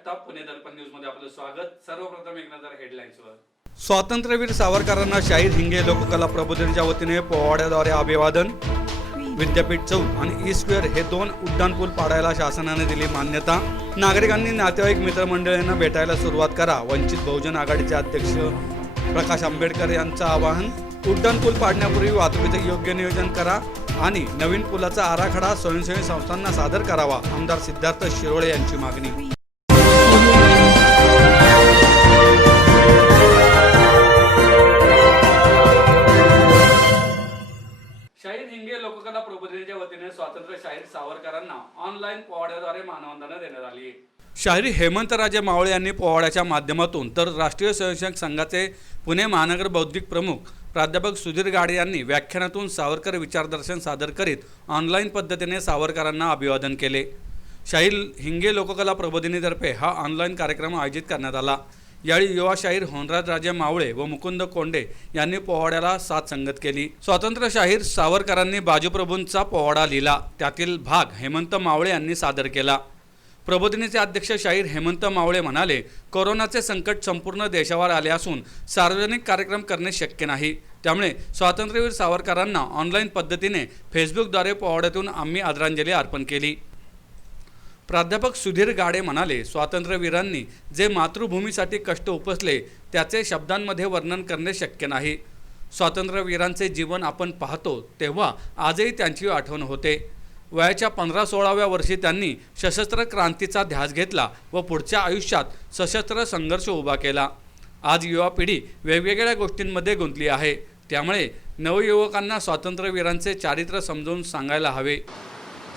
जगताप, पुणे दर्पण news मध्ये आपलं स्वागत। सर्वप्रथम एक नजर हेडलाईन्सवर। स्वातंत्र्यवीर सावरकरांना शाहीर हिंगे लोककला प्रबोधिनीच्या वतीने पोवाड्याद्वारे अभिवादन। विद्यापीठ चौक आणि ई स्क्वेअर हे 2 उड्डाणपूल पाडायला शासनाने दिली मान्यता। नागरिकांनी नातेवाईक मित्रमंडळींना भेटायला सुरुवात करा, वंचित बहुजन आघाडीचे अध्यक्ष प्रकाश आंबेडकर यांचं आवाहन। उड्डाणपूल पाडण्यापूर्वी वाहतुकीचे योग्य नियोजन करा आणि नवीन पुलाचा आराखडा स्वयंसेवी संस्थांना सादर करावा, आमदार सिद्धार्थ शिरोळे यांची मागणी। शाहीर हिंगे लोककला प्रबोधिनीच्या वतीने स्वातंत्र्य शाहीर सावरकरांना ऑनलाईन पोवाड्याद्वारे मानवंदना देण्यात आली। शाहीर हेमंतराजे मावळे यांनी पोवाड्याच्या माध्यमातून तर राष्ट्रीय स्वयंसेवक संघाचे पुणे महानगर बौद्धिक प्रमुख प्राध्यापक सुधीर गाडे यांनी व्याख्यानातून सावरकर विचारदर्शन सादर करीत ऑनलाईन पद्धतीने सावरकरांना अभिवादन केले। शाहीर हिंगे लोककला प्रबोधिनीतर्फे हा ऑनलाईन कार्यक्रम आयोजित करण्यात आला। यावेळी युवा शाहीर होनराज राजे मावळे व मुकुंद कोंडे यांनी पोवाड्याला साथ संगत केली। स्वातंत्र्य शाहीर सावरकरांनी बाजूप्रभूंचा पोवाडा लिहिला, त्यातील भाग हेमंत मावळे यांनी सादर केला। प्रबोधिनीचे अध्यक्ष शाहीर हेमंत मावळे म्हणाले, कोरोनाचे संकट संपूर्ण देशावर आले असून सार्वजनिक कार्यक्रम करणे शक्य नाही, त्यामुळे स्वातंत्र्यवीर सावरकरांना ऑनलाईन पद्धतीने फेसबुकद्वारे पोवाड्यातून आम्ही आदरांजली अर्पण केली। प्राध्यापक सुधीर गाडे म्हणाले, स्वातंत्र्यवीरांनी जे मातृभूमीसाठी कष्ट उपसले त्याचे शब्दांमध्ये वर्णन करणे शक्य नाही। स्वातंत्र्यवीरांचे जीवन आपण पाहतो तेव्हा आजही त्यांची आठवण होते। वयाच्या 15-16व्या वर्षी त्यांनी सशस्त्र क्रांतीचा ध्यास घेतला व पुढच्या आयुष्यात सशस्त्र संघर्ष उभा केला। आज युवा पिढी वेगवेगळ्या गोष्टींमध्ये गुंतली आहे, त्यामुळे नवयुवकांना स्वातंत्र्यवीरांचे चारित्र्य समजावून सांगायला हवे।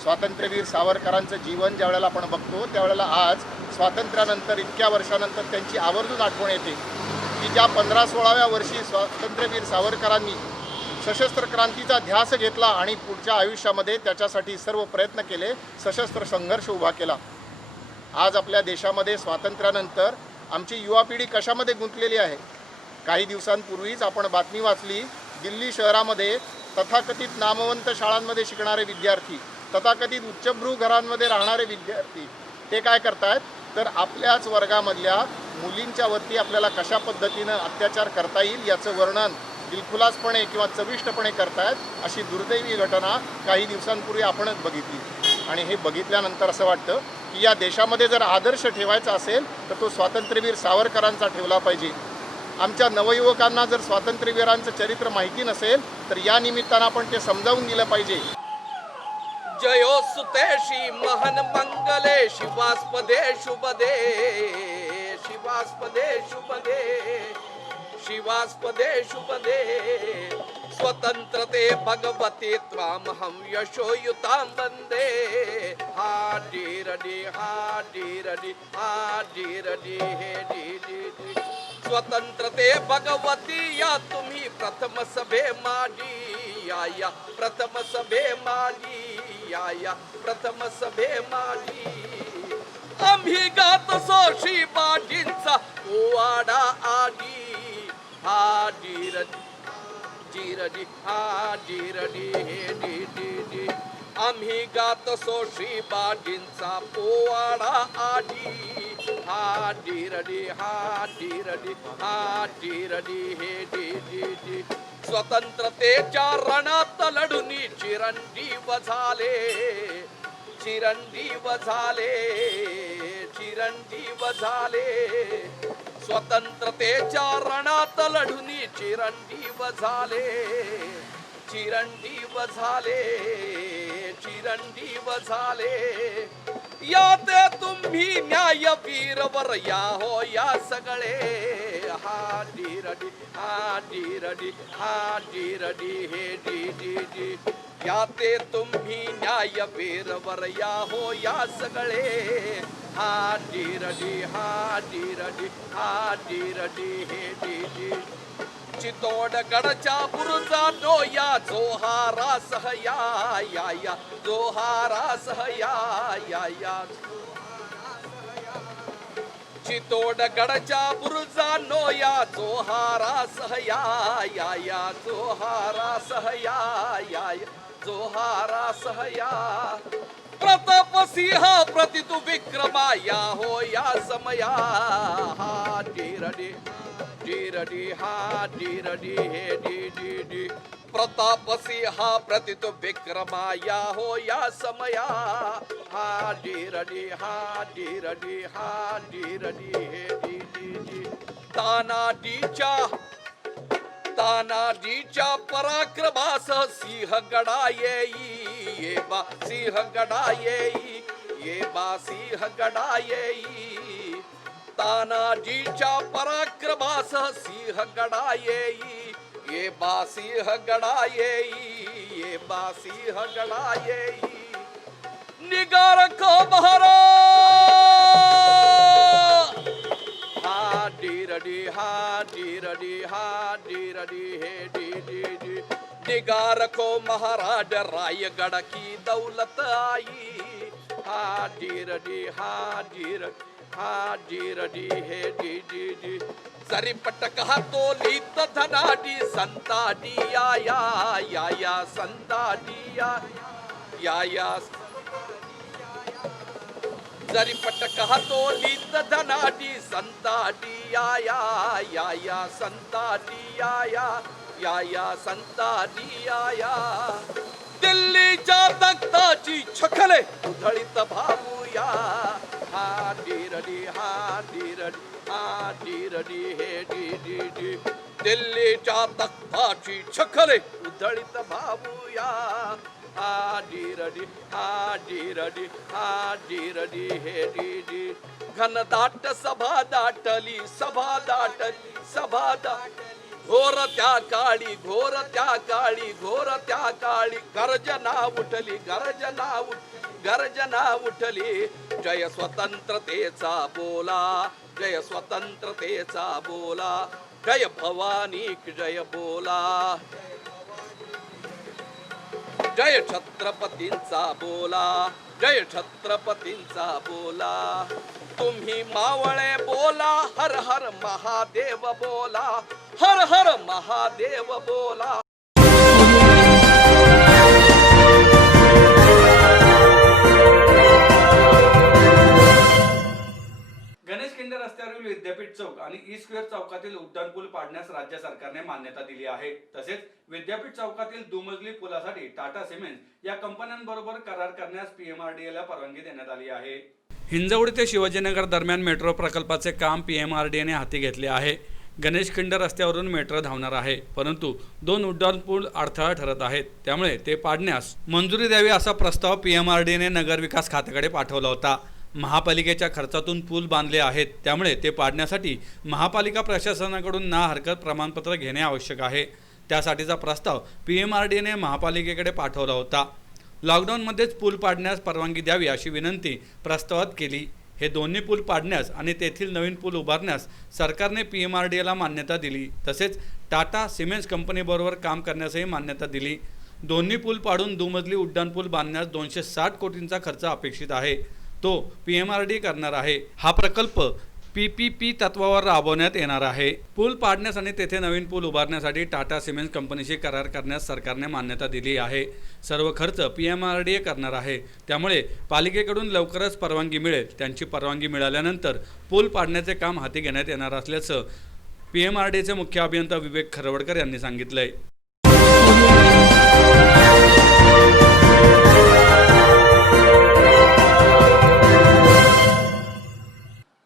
स्वातंत्र्यवीर सावरकरांचं जीवन ज्यावेळेला आपण बघतो त्यावेळेला आज स्वातंत्र्यानंतर इतक्या वर्षानंतर त्यांची आवर्जून आठवण येते की ज्या 15-16व्या वर्षी स्वातंत्र्यवीर सावरकरांनी सशस्त्र क्रांतीचा ध्यास घेतला आणि पुढच्या आयुष्यामध्ये त्याच्यासाठी सर्व प्रयत्न केले, सशस्त्र संघर्ष उभा केला। आज आपल्या देशामध्ये स्वातंत्र्यानंतर आमची युवा पिढी कशामध्ये गुंतलेली आहे। काही दिवसांपूर्वीच आपण बातमी वाचली, दिल्ली शहरामध्ये तथाकथित नामवंत शाळांमध्ये शिकणारे विद्यार्थी, तथाकथित उच्चभ्रू घरांमध्ये राहणारे विद्यार्थी ते काय करतायत तर आपल्याच वर्गामधल्या मुलींच्यावरती आपल्याला कशा पद्धतीनं अत्याचार करता येईल याचं वर्णन दिलखुलासपणे किंवा चविष्टपणे करतायत। अशी दुर्दैवी घटना काही दिवसांपूर्वी आपणच बघितली आणि हे बघितल्यानंतर असं वाटतं की या देशामध्ये जर आदर्श ठेवायचा असेल तर तो स्वातंत्र्यवीर सावरकरांचा ठेवला पाहिजे। आमच्या नवयुवकांना जर स्वातंत्र्यवीरांचं चरित्र माहिती नसेल तर या निमित्तानं आपण ते समजावून दिलं पाहिजे। जयो सुतेशी महन मंगले शिवास्पदे शुभदे, शिवास्पदे शुभदे, शिवास्पदे शुभदे, स्वतंत्रते भगवते त्वामहं यशोयुतां वन्दे। हा डीरडी हा डीरडी हा डीरडी हे डी। स्वतंत्रते भगवती या तुम्ही प्रथम सभे माडी, या प्रथम सभे माडी, या प्रथम सभे माडी। आम्ही गात सोशी बाजींचा पोवाडा आडी, हा डीरडी डीरडी हा डीरडी हे डी। आम्ही गात सोशी बाजींचा पोवाडा आडी, हा डीरडी हा डीरडी हा डीरडी हे डी। स्वतंत्रतेच्या रणात लढुनी चिरंजीव झाले, चिरंजीव झाले, चिरंजीव झाले। स्वतंत्रतेच्या रणात लढुनी चिरंजीव झाले, चिरंजीव झाले, चिरंजीव झाले। या ते तुम्ही न्यायवीरवर या हो या सगळे, हा डीरडी हा डीरडी हा डीरडी हे डी। या ते तुम्ही न्यायवीरवर या हो या सगळे, हा डीरडी हा डीरडी हा डीरडी हे डी। चितोडगडच्या बुरुजा डोया जोहारा सहया, जोहारा सहया। चितोडगडच्या बुरुजा नोया जोहारा सहया, जोहारा सहया, जोहारा सहया। प्रताप सिंह प्रतितु विक्रमा या हो या समया हा डिरडी डिरडी हा डिरडी हे D D D Pratap Singh प्रतितु Vikrama या हो या समया हा डिरडी हा डिरडी हा डिरडी हे डी डी डी तानाजीच्या पराक्रमासह सिंहगडा येई ये बा सिंहगडा येई ये बा सिंहगडा येई तानाजीच्या पराक्रमासह सिंहगडा येई ये बा सिंहगडा येई ये बा सिंहगडा येई निगार को महाराज हा डिरडी हा डिरडी हा डिरडी हे डी डी डी निगार को महाराज रायगढ़ की दौलत आई हा डिरडी हा डिरडी हे डी डी डी जरी पटक हातोलीत धनाडी संताडी या संताडी या जरी पटक हातोलीत धनाडी संताडी या संताडी या संताडी दिल्लीच्या तख्ताची छखले उधळीत भाऊया हा डिरडी हा डिरडी हे डी डी डी दिल्लीच्या तख्ताची छखले उधळीत भाऊया हा डिरडी हे डी डी घनदाट सभा दाटली घोर त्या काळी गर्जना उठली जय स्वतंत्रतेचा बोला जय भवानी जय बोला जय छत्रपतींचा बोला तुम्ही मावळे बोला हर हर महादेव बोला हर हर महादेव बोला गणेश खिंड रस्त्यावरील विद्यापीठ चौक आणि ई स्क्वेअर चौकातील उड्डाणपूल पाडण्यास राज्य सरकारने मान्यता दिली आहे. तसेच विद्यापीठ चौकातील दुमजली पुलासाठी टाटा सिमेंट या कंपन्यांबरोबर करार करण्यास पीएमआरडीएला परवानगी देण्यात आली आहे. हिंजवडी ते शिवाजीनगर दरम्यान मेट्रो प्रकल्पाचे काम पीएमआरडीएने हाती घेतले आहे. गणेश खिंड रस्त्यावरून मेट्रो धावणार आहे, परंतु 2 उड्डाणपूल अडथळा ठरत आहेत. त्यामुळे ते पाडण्यास मंजुरी द्यावी असा प्रस्ताव पीएमआरडीएने नगरविकास खात्याकडे पाठवला होता. महापालिकेच्या खर्चातून पूल बांधले आहेत, त्यामुळे ते पाडण्यासाठी महापालिका प्रशासनाकडून ना हरकत प्रमाणपत्र घेणे आवश्यक आहे. त्यासाठीचा प्रस्ताव पीएमआरडीएने महापालिकेकडे पाठवला होता. लॉकडाऊनमध्येच पूल पाडण्यास परवानगी द्यावी अशी विनंती प्रस्तावात केली. हे दोन्ही पूल पाडण्यास आणि तेथील नवीन पूल उभारण्यास सरकारने पीएमआरडीएला मान्यता दिली. तसेच टाटा सिमेंट्स कंपनीबरोबर काम करण्यासही मान्यता दिली. दोन्ही पूल पाडून दुमजली उड्डाणपूल बांधण्यास 260 कोटींचा खर्च अपेक्षित आहे. तो पीएमआरडी करणार आहे. हा प्रकल्प पीपीपी तत्वावर राबवण्यात येणार आहे. पूल पाडण्यास आणि तेथे नवीन पूल उभारण्यासाठी टाटा सिमेंट कंपनीशी करार करण्यास सरकारने मान्यता दिली आहे. सर्व खर्च पीएमआरडीए करणार आहे. त्यामुळे पालिकेकडून लवकरच परवानगी मिळेल. त्यांची परवानगी मिळाल्यानंतर पूल पाडण्याचे काम हाती घेण्यात येणार असल्याचं पीएमआरडीएचे मुख्य अभियंता विवेक खरवडकर यांनी सांगितलंय.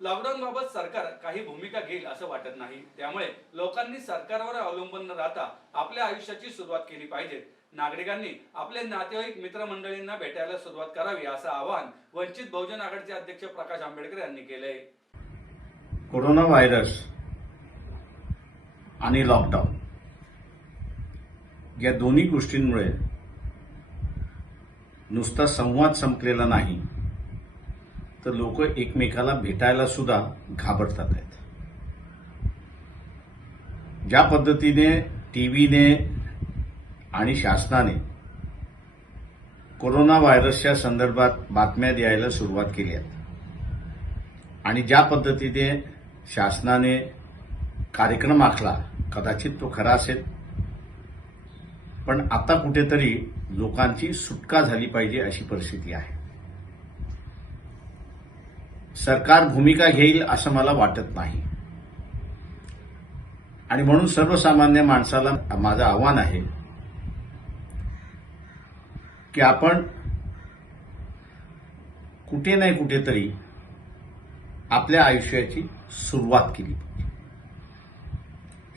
लॉकडाऊनबाबत सरकार काही भूमिका घेईल असं वाटत नाही. त्यामुळे लोकांनी सरकारवर अवलंबून न राहता आपल्या आयुष्याची सुरुवात केली पाहिजे. नागरिकांनी आपले नातेवाईक मित्रमंडळींना भेटायला सुरुवात करावी असं आवाहन वंचित बहुजन आघाडीचे अध्यक्ष प्रकाश आंबेडकर यांनी केलंय. कोरोना व्हायरस आणि लॉकडाऊन या दोन्ही गोष्टींमुळे नुसता संवाद संपलेला नाही, तर लोक एकमेकाला भेटायला सुद्धा घाबरतात आहेत. ज्या पद्धतीने टीव्हीने आणि शासनाने कोरोना व्हायरसच्या संदर्भात बातम्या द्यायला सुरुवात केली आहे आणि ज्या पद्धतीने शासनाने कार्यक्रम आखला, कदाचित तो खरा असेल, पण आता कुठेतरी लोकांची सुटका झाली पाहिजे अशी परिस्थिती आहे. सरकार भूमिका घेईल असं मला वाटत नाही. आणि म्हणून सर्वसामान्य माणसाला माझं आव्हान आहे की आपण कुठे नाही कुठेतरी आपल्या आयुष्याची सुरुवात केली पाहिजे.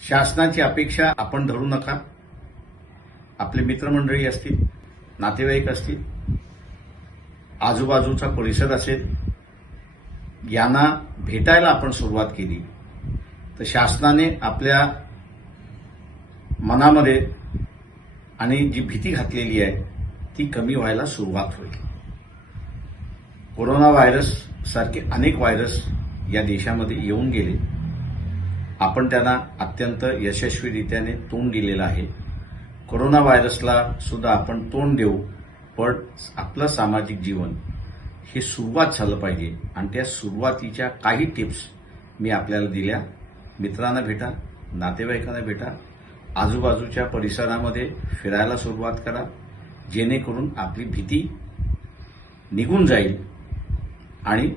शासनाची अपेक्षा आपण धरू नका. आपले मित्रमंडळी असतील, नातेवाईक असतील, आजूबाजूचा परिसर असेल, यांना भेटायला आपण सुरुवात केली तर शासनाने आपल्या मनामध्ये आणि जी भीती घातलेली आहे ती कमी व्हायला सुरुवात होईल. कोरोना व्हायरस सारखे अनेक व्हायरस या देशामध्ये येऊन गेले. आपण त्यांना अत्यंत यशस्वीरित्याने तोंड दिलेलं आहे. कोरोना व्हायरसला सुद्धा आपण तोंड देऊ, पण आपलं सामाजिक जीवन हे सुरुवात झालं पाहिजे. आणि त्या सुरुवातीच्या काही टिप्स मी आपल्याला दिल्या. मित्रांना भेटा, नातेवाईकांना भेटा, आजूबाजूच्या परिसरामध्ये फिरायला सुरुवात करा, जेणेकरून आपली भीती निघून जाईल आणि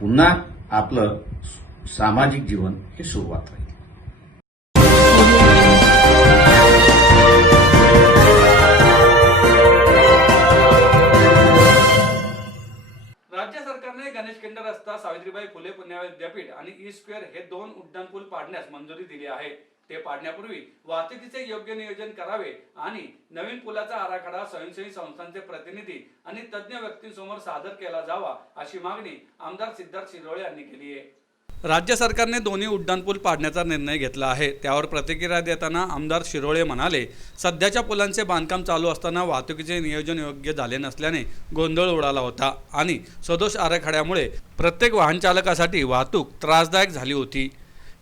पुन्हा आपलं सामाजिक जीवन हे सुरुवात होईल. राज्य सरकारने गणेश खिंड रस्ता, सावित्रीबाई फुले पुणे विद्यापीठ आणि ई स्क्वेअर हे 2 उड्डाणपूल पाडण्यास मंजुरी दिली आहे. ते पाडण्यापूर्वी वाहतुकीचे योग्य नियोजन करावे आणि नवीन पुलाचा आराखडा स्वयंसेवी संस्थांचे प्रतिनिधी आणि तज्ज्ञ व्यक्तींसमोर सादर केला जावा अशी मागणी आमदार सिद्धार्थ शिरोळे यांनी केली आहे. राज्य सरकारने दोन्ही उड्डाणपूल पाडण्याचा निर्णय घेतला आहे. त्यावर प्रतिक्रिया देताना आमदार शिरोळे म्हणाले, सध्याच्या पुलांचे बांधकाम चालू असताना वाहतुकीचे नियोजन योग्य झाले नसल्याने गोंधळ उडाला होता आणि सदोष आराखड्यामुळे प्रत्येक वाहनचालकासाठी वाहतूक त्रासदायक झाली होती.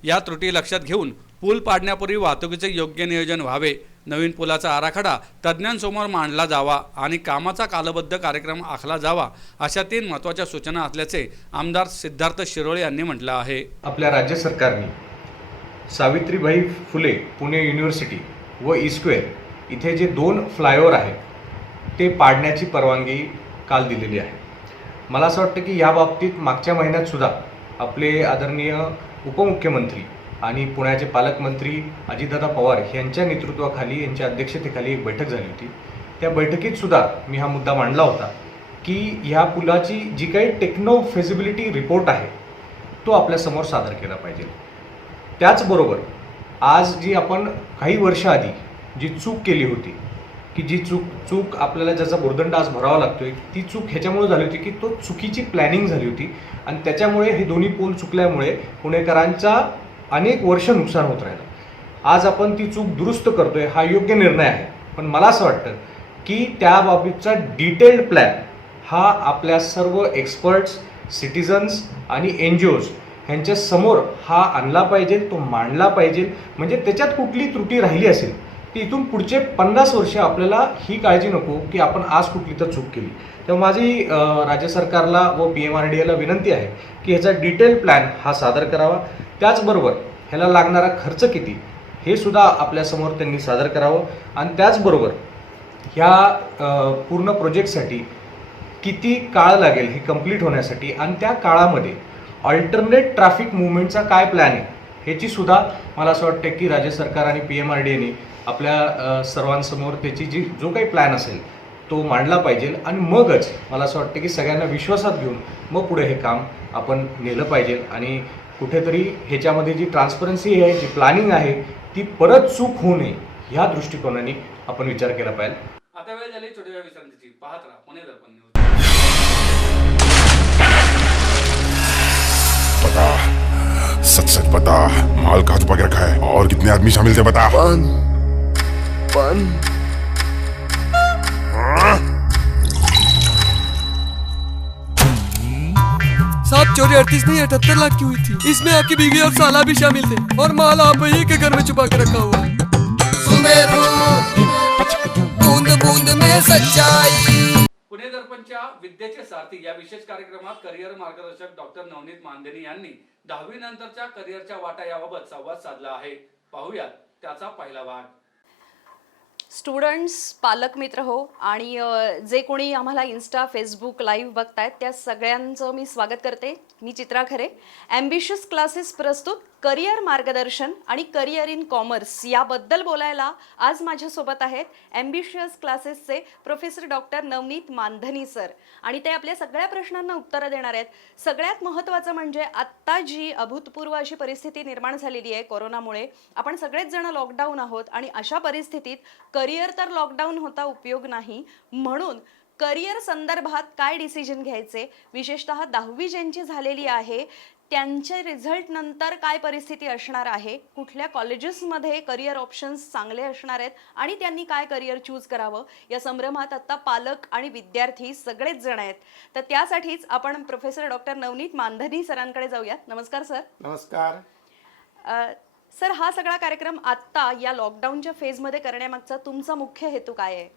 या त्रुटी लक्षात घेऊन पूल पाडण्यापूर्वी वाहतुकीचे योग्य नियोजन व्हावे, नवीन पुलाचा आराखडा तज्ज्ञांसमोर मांडला जावा आणि कामाचा कालबद्ध कार्यक्रम आखला जावा अशा 3 महत्त्वाच्या सूचना असल्याचे आमदार सिद्धार्थ शिरोळे यांनी म्हटलं आहे. आपल्या राज्य सरकारने सावित्रीबाई फुले पुणे युनिव्हर्सिटी व ई स्क्वेअर इथे जे 2 फ्लायओव्हर आहेत ते पाडण्याची परवानगी काल दिलेली आहे. मला असं वाटतं की या बाबतीत मागच्या महिन्यात सुद्धा आपले आदरणीय उपमुख्यमंत्री आणि पुण्याचे पालकमंत्री अजितदादा पवार यांच्या नेतृत्वाखाली, यांच्या अध्यक्षतेखाली एक बैठक झाली होती. त्या बैठकीत सुद्धा मी हा मुद्दा मांडला होता की ह्या पुलाची जी काही टेक्नो फेजिबिलिटी रिपोर्ट आहे तो आपल्यासमोर सादर केला पाहिजे. त्याचबरोबर आज जी आपण काही वर्ष आधी जी चूक केली होती की जी चूक आपल्याला ज्याचा भुर्दंड आज भरावा लागतोय, ती चूक ह्याच्यामुळे झाली होती की तो चुकीची प्लॅनिंग झाली होती आणि त्याच्यामुळे हे दोन्ही पूल चुकल्यामुळे पुणेकरांचा अनेक वर्ष नुकसान होत राहिलं. आज आपण ती चूक दुरुस्त करतोय, हा योग्य निर्णय आहे. पण मला असं वाटतं की त्याबाबतचा डिटेल्ड प्लॅन हा आपल्या सर्व एक्सपर्ट्स, सिटिझन्स आणि NGOs ह्यांच्या समोर हा आणला पाहिजे, तो मांडला पाहिजे. म्हणजे त्याच्यात कुठली त्रुटी राहिली असेल ती इथून पुढचे 50 वर्ष आपल्याला ही काळजी नको की आपण आज कुठली तर चूक केली. तेव्हा माझी राज्य सरकारला व PMRDAला विनंती आहे की ह्याचा डिटेल प्लॅन हा सादर करावा. त्याचबरोबर ह्याला लागणारा खर्च किती हे सुद्धा आपल्यासमोर त्यांनी सादर करावं आणि त्याचबरोबर ह्या पूर्ण प्रोजेक्टसाठी किती काळ लागेल हे कंप्लीट होण्यासाठी आणि त्या काळामध्ये अल्टरनेट ट्रॅफिक मुवमेंटचा काय प्लॅन आहे ह्याची सुद्धा मला असं वाटतं की राज्य सरकार आणि PMRDAने आपल्या सर्वांसमोर त्याची जो काही प्लॅन असेल तो मांडला पाहिजे. आणि मगच मला असं वाटतं की सगळ्यांना विश्वासात घेऊन मग पुढे हे काम आपण नेलं पाहिजे आणि कुठेतरी ह्याच्यामध्ये जी ट्रान्सपरन्सी आहे, जी प्लॅनिंग आहे, ती परत चूक होऊ नये ह्या दृष्टिकोनाने आपण विचार केला पाहिजे. आता वेळ झाली छोट्या विश्रांतीची. पाहत राहा पुणे दर्पण न्यूज. बता, सच सच बता, माल कहाँ छुपा के रखा है और कितने आदमी शामिल थे बता. पन साहब चोरी 38 नहीं 78 लाख की हुई थी. इसमें आपकी बीवी और साला भी शामिल थे और माल आप ही के घर में छुपा के रखा हुआ है. बूंद बूंद में सच्चाई. पुणे दर्पणच्या विद्येचे सारथी या विशेष कार्यक्रमात करिअर मार्गदर्शक डॉक्टर नवनीत मानदेनी यांनी 10वी नंतरच्या करिअरच्या वाटा याबाबत संवाद साधला आहे. पाहूयात त्याचा पहिला भाग. स्टुडंट्स, पालक मित्र हो आणि जे कोणी आम्हाला इन्स्टा, फेसबुक लाईव्ह बघतायत त्या सगळ्यांचं मी स्वागत करते. मी चित्रा खरे. ॲम्बिशियस क्लासेस प्रस्तुत करिअर मार्गदर्शन आणि करिअर इन कॉमर्स याबद्दल बोलायला आज माझ्यासोबत आहेत ॲम्बिशियस क्लासेसचे professor doctor Navneet Mandhani sir आणि ते आपल्या सगळ्या प्रश्नांना उत्तरं देणार आहेत. सगळ्यात महत्त्वाचं म्हणजे आत्ता जी अभूतपूर्व अशी परिस्थिती निर्माण झालेली आहे कोरोनामुळे, आपण सगळेच जण लॉकडाऊन आहोत आणि अशा परिस्थितीत करिअर तर लॉकडाऊन होता उपयोग नाही, म्हणून करिअर संदर्भात काय डिसिजन घ्यायचे, विशेषतः 10वी ज्यांची झालेली आहे त्यांचे रिझल्ट नंतर काय परिस्थिती असणार आहे, कुठल्या कॉलेजेसमध्ये करिअर ऑप्शन्स चांगले असणार आहेत आणि त्यांनी काय करिअर चूज करावं, या संभ्रमात आत्ता पालक आणि विद्यार्थी सगळेच जण आहेत. तर त्यासाठीच आपण प्रोफेसर डॉक्टर नवनीत मानधनी सरांकडे जाऊयात. नमस्कार सर. नमस्कार. सर, हा सगळा कार्यक्रम आत्ता या लॉकडाऊनच्या फेजमध्ये करण्यामागचा तुमचा मुख्य हेतू काय आहे?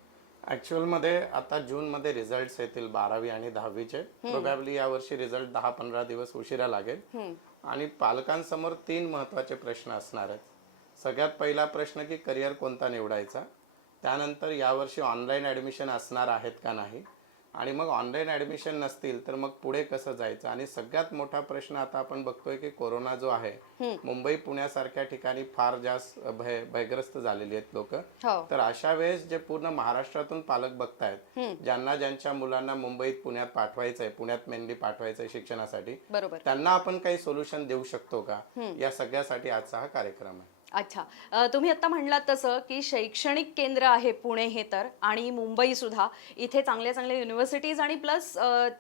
ॲक्च्युअलमध्ये आता जूनमध्ये रिझल्ट्स येतील 12वी आणि 10वीचे. प्रोबॅबली यावर्षी रिझल्ट 10-15 दिवस उशिरा लागेल आणि पालकांसमोर 3 महत्त्वाचे प्रश्न असणार आहेत. सगळ्यात पहिला प्रश्न की करिअर कोणता निवडायचा, त्यानंतर यावर्षी ऑनलाईन ॲडमिशन असणार आहेत का नाही, आणि मग ऑनलाईन ॲडमिशन नसतील तर मग पुढे कसं जायचं. आणि सगळ्यात मोठा प्रश्न आता आपण बघतोय की कोरोना जो आहे मुंबई पुण्यासारख्या ठिकाणी फार जास्त भयग्रस्त झालेली आहेत लोक. तर अशा वेळेस जे पूर्ण महाराष्ट्रातून पालक बघतायत, ज्यांना ज्यांच्या मुलांना मुंबईत पुण्यात पाठवायचंय, पुण्यात मेनली पाठवायचंय शिक्षणासाठी, त्यांना आपण काही सोल्युशन देऊ शकतो का, या सगळ्यासाठी आजचा हा कार्यक्रम आहे. अच्छा, तुम्ही आता म्हणलात तसं की शैक्षणिक केंद्र आहे पुणे हे तर, आणि मुंबई सुद्धा, इथे चांगल्या चांगल्या युनिव्हर्सिटीज आणि प्लस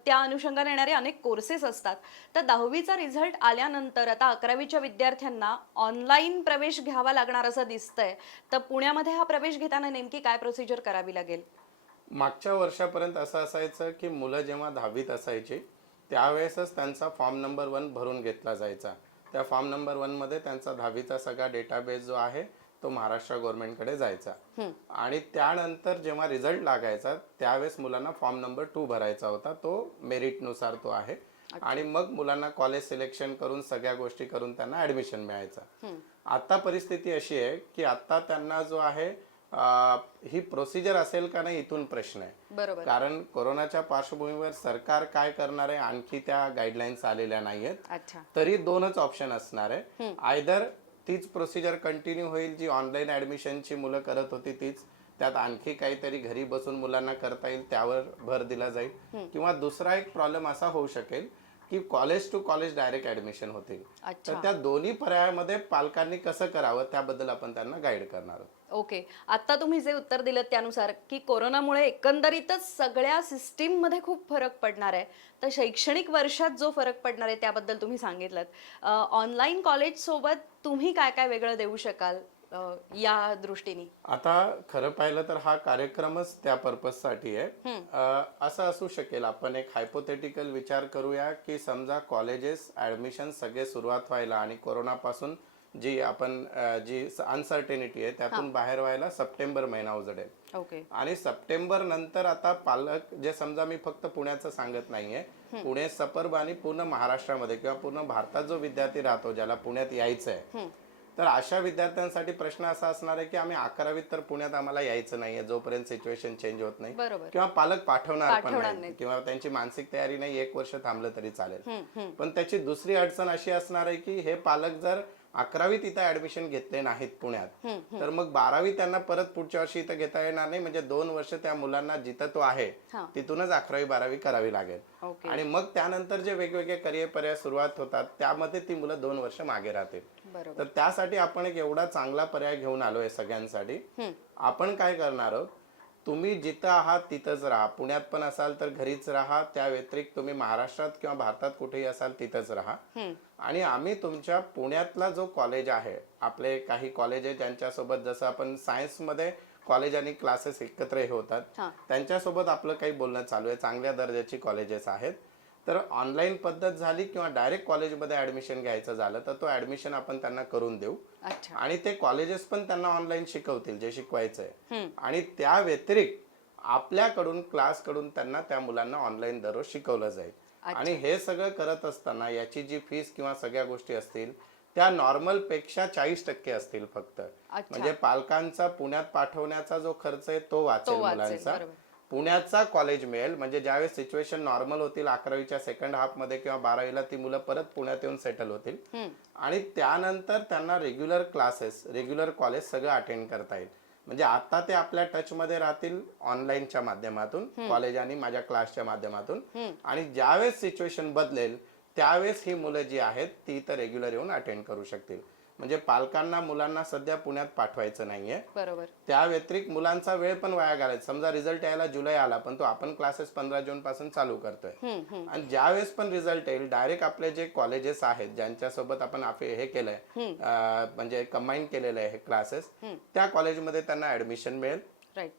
त्या अनुषंगाने येणारे अनेक कोर्सेस असतात. तर 10वीचा रिझल्ट आल्यानंतर आता 11वीच्या विद्यार्थ्यांना ऑनलाईन प्रवेश घ्यावा लागणार असं दिसतंय. तर पुण्यामध्ये हा प्रवेश घेताना नेमकी काय प्रोसिजर करावी लागेल? मागच्या वर्षापर्यंत असं असायचं की मुलं जेव्हा 10वीत असायची त्यावेळेसच त्यांचा फॉर्म नंबर 1 भरून घेतला जायचा. त्या फॉर्म नंबर 1 मध्ये त्यांचा 10वीचा सगळा डेटाबेस जो आहे तो महाराष्ट्र गव्हर्नमेंटकडे जायचा, आणि त्यानंतर जेव्हा रिझल्ट लागायचा त्यावेळेस मुलांना फॉर्म नंबर 2 भरायचा होता. तो मेरिटनुसार तो आहे, आणि मग मुलांना कॉलेज सिलेक्शन करून सगळ्या गोष्टी करून त्यांना ॲडमिशन मिळायचं. आता परिस्थिती अशी आहे की आता त्यांना जो आहे ही प्रोसिजर असेल का नाही इथून प्रश्न आहे. कारण कोरोनाच्या पार्श्वभूमीवर सरकार काय करणार आहे आणखी त्या गाईडलाईन्स आलेल्या नाहीयेत. तरी 2च ऑप्शन असणार आहे. आयदर तीच प्रोसिजर कंटिन्यू होईल जी ऑनलाईन ऍडमिशनची मुलं करत होती तीच, त्यात आणखी काहीतरी घरी बसून मुलांना करता येईल त्यावर भर दिला जाईल, किंवा दुसरा एक प्रॉब्लेम असा होऊ शकेल की college to college direct admission होतील. तर त्या दोन्ही पर्यायामध्ये पालकांनी कसं करावं त्याबद्दल आपण त्यांना गाईड करणार आहोत. ओके, आता तुम्ही जे उत्तर दिलं त्यानुसार की कोरोनामुळे एकंदरीतच सगळ्या सिस्टीम मध्ये खूप फरक पडणार आहे, तर शैक्षणिक वर्षात जो फरक पडणार आहे त्याबद्दल तुम्ही सांगितलं. ऑनलाईन कॉलेज सोबत तुम्ही काय काय वेगळं देऊ शकाल या दृष्टीने? आता खरं पाहिलं तर हा कार्यक्रमच त्या पर्पजसाठी आहे. असं असू शकेल, आपण एक हायपोथेटिकल विचार करूया की समजा कॉलेजेस ऍडमिशन सगळे सुरुवात व्हायला आणि कोरोनापासून जी अनसर्टेनिटी आहे त्यातून बाहेर व्हायला सप्टेंबर महिना उजडेल. आणि सप्टेंबर नंतर आता पालक जे, समजा मी फक्त पुण्याचं सांगत नाहीये, पुणे सपर्ब आणि पूर्ण महाराष्ट्रामध्ये किंवा पूर्ण भारतात जो विद्यार्थी राहतो ज्याला पुण्यात यायचं आहे, तर अशा विद्यार्थ्यांसाठी प्रश्न असा असणार आहे की आम्ही 11वीत तर पुण्यात आम्हाला यायचं नाहीये जोपर्यंत सिच्युएशन चेंज होत नाही, किंवा पालक पाठवणार पण नाही, किंवा त्यांची मानसिक तयारी नाही, 1 वर्ष थांबलं तरी चालेल. पण त्याची दुसरी अडचण अशी असणार आहे की हे पालक जर 11वीत इथं ऍडमिशन घेतले नाहीत पुण्यात, तर मग 12वी त्यांना परत पुढच्या वर्षी इथं घेता येणार नाही. म्हणजे 2 वर्ष त्या मुलांना जिथं तो आहे तिथूनच 11वी 12वी करावी लागेल. आणि मग त्यानंतर जे वेगवेगळे करिअर पर्याय सुरुवात होतात त्यामध्ये ती मुलं 2 वर्ष मागे राहतील. तर त्यासाठी आपण एक एवढा चांगला पर्याय घेऊन आलोय सगळ्यांसाठी. आपण काय करणार आहोत, तुम्ही जिथं आहात तिथंच राहा. पुण्यात पण असाल तर घरीच राहा, त्या व्यतिरिक्त तुम्ही महाराष्ट्रात किंवा भारतात कुठेही असाल तिथंच राहा. आणि आम्ही तुमच्या पुण्यातला जो कॉलेज आहे, आपले काही कॉलेज आहे ज्यांच्यासोबत, जसं आपण सायन्समध्ये कॉलेज आणि क्लासेस एकत्र हे होतात, त्यांच्यासोबत आपलं काही बोलणं चालू आहे. चांगल्या दर्जाची कॉलेजेस आहेत. तर ऑनलाईन पद्धत झाली किंवा डायरेक्ट कॉलेजमध्ये ऍडमिशन घ्यायचं झालं तर तो ऍडमिशन आपण त्यांना करून देऊ, आणि ते कॉलेजेस पण त्यांना ऑनलाईन शिकवतील जे शिकवायचंय. आणि त्या व्यतिरिक्त आपल्याकडून क्लासकडून त्यांना त्या मुलांना ऑनलाईन दररोज शिकवलं जाईल. आणि हे सगळं करत असताना याची जी फीस किंवा सगळ्या गोष्टी असतील त्या नॉर्मलपेक्षा 40% असतील फक्त. म्हणजे पालकांचा पुण्यात पाठवण्याचा जो खर्च आहे तो वाचेल मुलांचा. पुण्याचा कॉलेज मिळेल, म्हणजे ज्यावेळेस सिच्युएशन नॉर्मल होतील 11वीच्या सेकंड हाफ मध्ये किंवा 12वीला ती मुलं परत पुण्यात येऊन सेटल होतील आणि त्यानंतर त्यांना रेग्युलर क्लासेस, रेग्युलर कॉलेज सगळं अटेंड करता येईल. म्हणजे आता ते आपल्या टच मध्ये राहतील ऑनलाईनच्या माध्यमातून, कॉलेज आणि माझ्या क्लासच्या माध्यमातून, आणि ज्यावेळेस सिच्युएशन बदलेल त्यावेळेस ही मुलं जी आहेत ती तर रेग्युलर येऊन अटेंड करू शकतील. म्हणजे पालकांना मुलांना सध्या पुण्यात पाठवायचं नाहीये. बरोबर. त्या व्यतिरिक्त मुलांचा वेळ पण वाया घालायचा. समजा रिझल्ट यायला जुलै आला, पण तो आपण क्लासेस 15 जून पासून चालू करतोय, आणि ज्यावेळेस पण रिझल्ट येईल डायरेक्ट आपले जे कॉलेजेस आहेत ज्यांच्यासोबत आपण हे केलंय, म्हणजे कंबाईन केलेलं आहे क्लासेस, त्या कॉलेजमध्ये त्यांना ऍडमिशन मिळेल. राईट.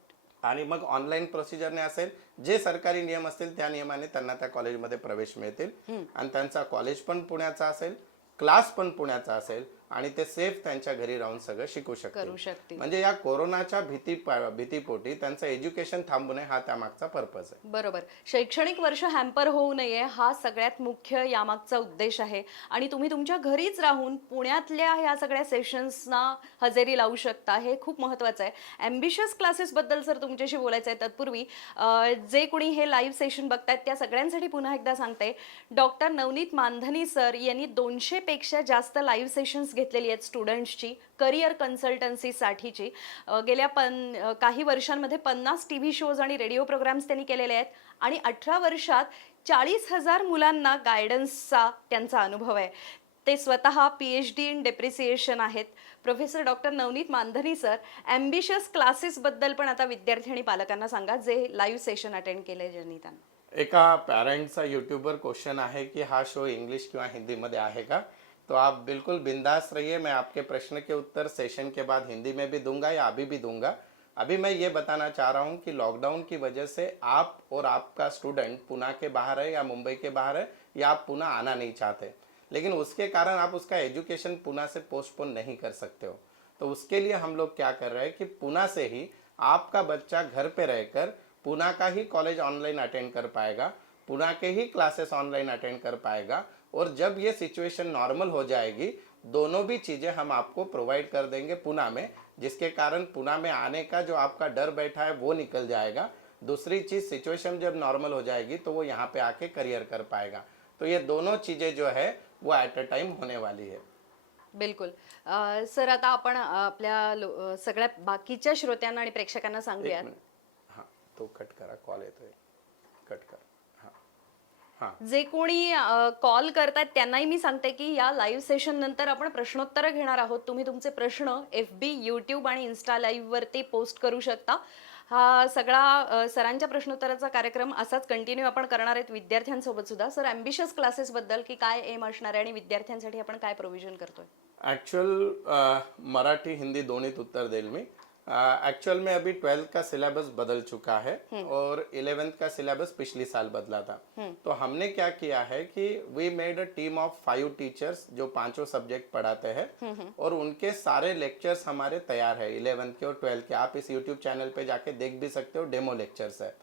आणि मग ऑनलाईन प्रोसिजरने असेल, जे सरकारी नियम असतील त्या नियमाने त्यांना त्या कॉलेजमध्ये प्रवेश मिळतील आणि त्यांचा कॉलेज पण पुण्याचा असेल, क्लास पण पुण्याचा असेल आणि ते सेफ त्यांच्या घरी राहून सगळं शिकू शकतील. म्हणजे या कोरोनाच्या भीतीपोटी त्यांचं एज्युकेशन थांबू नये हा त्यामागचा पर्पज आहे. बरोबर. शैक्षणिक वर्ष हॅम्पर होऊ नये हा सगळ्यात मुख्य यामागचा उद्देश आहे आणि तुम्ही तुमच्या घरीच राहून पुण्यातल्या ह्या सगळ्या सेशन्सना हजेरी लावू शकता, हे खूप महत्त्वाचं आहे. ॲम्बिशियस क्लासेसबद्दल सर तुमच्याशी बोलायचं आहे. तत्पूर्वी जे कोणी हे लाईव्ह सेशन बघतायत त्या सगळ्यांसाठी पुन्हा एकदा सांगते, डॉक्टर नवनीत मानधनी सर यांनी 200 पेक्षा जास्त लाईव्ह सेशन्स घेतलेली आहेत स्टुडंट्सची, करिअर कन्सल्टन्सीसाठीची. गेल्या काही वर्षांमध्ये 50 TV शोज आणि रेडिओ प्रोग्राम्स त्यांनी केलेले आहेत आणि 18 वर्षात 40,000 मुलांना गायडन्सचा त्यांचा अनुभव आहे. ते स्वतः PhD इन डेप्रिसिएशन आहेत. Professor doctor Navneet Mandhani sir, ambitious क्लासेसबद्दल पण आता विद्यार्थी आणि पालकांना सांगा जे लाईव्ह सेशन अटेंड केले ज्यांनी त्यांना. एका पॅरेंटचा यूट्यूबवर क्वेश्चन आहे की हा शो इंग्लिश किंवा हिंदीमध्ये आहे का, तो आप बिल्कुल बिंदास रहिए. मैं आपके प्रश्न के उत्तर सेशन के बाद हिंदी में भी दूंगा या अभी भी दूंगा. अभी मैं ये बताना चाह रहा हूँ कि लॉकडाउन की वजह से आप और आपका स्टूडेंट पुणे के बाहर है या मुंबई के बाहर है या आप पुणे आना नहीं चाहते, लेकिन उसके कारण आप उसका एजुकेशन पुणे से पोस्टपोन नहीं कर सकते हो. तो उसके लिए हम लोग क्या कर रहे हैं कि पुणे से ही आपका बच्चा घर पे रहकर पुणे का ही कॉलेज ऑनलाइन अटेंड कर पाएगा, पुणे के ही क्लासेस ऑनलाइन अटेंड कर पाएगा, और जब ये सिचुएशन नॉर्मल हो जाएगी दोनों भी चीज़ें हम आपको प्रोवाइड कर देंगे पुणे में, जिसके कारण पुणे में आने का जो आपका डर बैठा है वो निकल जाएगा. दूसरी चीज़, सिचुएशन जब नॉर्मल हो जाएगी तो वो यहाँ पे आके करियर कर पाएगा. तो ये दोनों चीज़ें जो है वो एट अ टाइम होने वाली है. बिलकुल. सर आता आपण आपल्या सगळ्या बाकीच्या श्रोत्यांना आणि प्रेक्षकांना सांगूया. हां, तो कट करा, कॉल येतोय, कट करा. जे कोणी कॉल करतात त्यांनाही मी सांगते की या लाईव्ह सेशन नंतर आपण प्रश्नोत्तर घेणार आहोत. तुम्ही तुमचे प्रश्न FB, YouTube आणि इन्स्टा लाईव्ह वरती पोस्ट करू शकता. हा सगळा सरांच्या प्रश्नोत्तराचा कार्यक्रम असाच कंटिन्यू आपण करणार आहेत विद्यार्थ्यांसोबत सुद्धा. सर, ॲम्बिशियस क्लासेस बद्दल की काय एम असणार आहे आणि विद्यार्थ्यांसाठी आपण काय प्रोव्हिजन करतोय? एक्चुअल मराठी हिंदी दोनों उत्तर देल में. एक्चुअल में अभी 12th का सिलेबस बदल चुका है और 11th का सिलेबस पिछली साल बदला था. तो हमने क्या किया है कि we made a team of 5 teachers जो 5 सब्जेक्ट पढ़ाते हैं और उनके सारे लेक्चर्स हमारे तैयार है 11th के और 12th के. आप इस यूट्यूब चैनल पे जाके देख भी सकते हो, डेमो लेक्चर्स है.